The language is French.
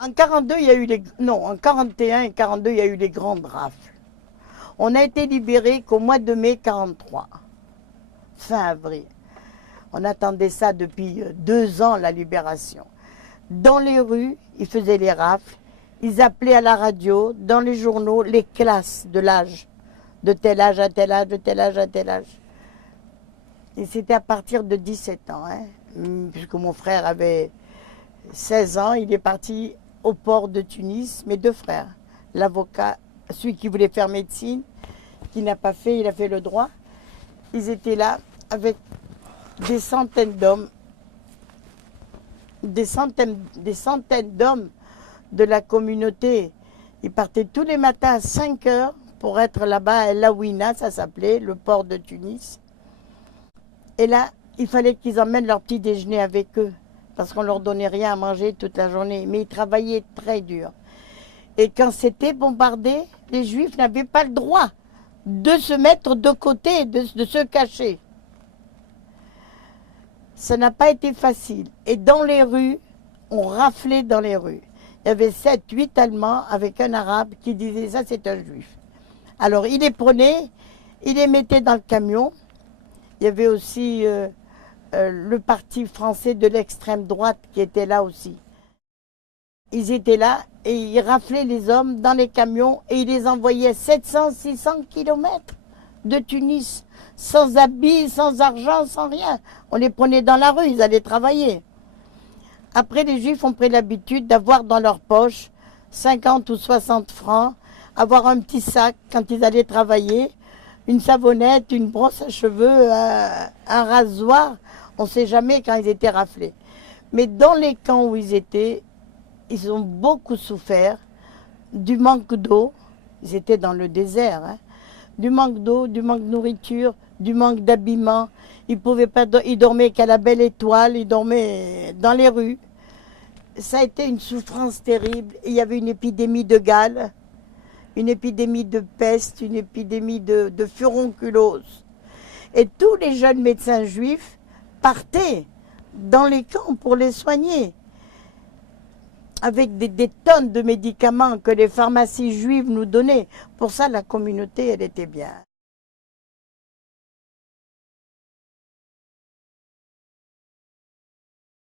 En 42, il y a eu les... Non, en 41 et 42, il y a eu les grandes rafles. On a été libérés qu'au mois de mai 43, fin avril. On attendait ça depuis 2 ans, la libération. Dans les rues, ils faisaient les rafles. Ils appelaient à la radio, dans les journaux, les classes de l'âge. De tel âge à tel âge, de tel âge à tel âge. Et c'était à partir de 17 ans, hein, puisque mon frère avait 16 ans, il est parti au port de Tunis, mes 2 frères. L'avocat, celui qui voulait faire médecine, qui n'a pas fait, il a fait le droit. Ils étaient là avec des centaines d'hommes, des centaines d'hommes de la communauté. Ils partaient tous les matins à 5 heures pour être là-bas à El Aouina, ça s'appelait, le port de Tunis. Et là, il fallait qu'ils emmènent leur petit déjeuner avec eux, parce qu'on ne leur donnait rien à manger toute la journée. Mais ils travaillaient très dur. Et quand c'était bombardé, les Juifs n'avaient pas le droit de se mettre de côté, de se cacher. Ça n'a pas été facile. Et dans les rues, on raflait dans les rues. Il y avait 7, 8 Allemands avec un Arabe qui disait ça, c'est un Juif. Alors il les prenait, il les mettait dans le camion. Il y avait aussi le parti français de l'extrême droite qui était là aussi. Ils étaient là et ils raflaient les hommes dans les camions et ils les envoyaient 700, 600 kilomètres de Tunis, sans habits, sans argent, sans rien. On les prenait dans la rue, ils allaient travailler. Après, les Juifs ont pris l'habitude d'avoir dans leur poche 50 ou 60 francs, avoir un petit sac quand ils allaient travailler, une savonnette, une brosse à cheveux, un rasoir. On ne sait jamais quand ils étaient raflés. Mais dans les camps où ils étaient, ils ont beaucoup souffert du manque d'eau. Ils étaient dans le désert, hein. Du manque d'eau, du manque de nourriture, du manque d'habillement. Ils pouvaient pas, ils dormaient qu'à la Belle Étoile, ils dormaient dans les rues. Ça a été une souffrance terrible. Il y avait une épidémie de gale, une épidémie de peste, une épidémie de furonculose. Et tous les jeunes médecins juifs partaient dans les camps pour les soigner, avec des tonnes de médicaments que les pharmacies juives nous donnaient. Pour ça, la communauté, elle était bien.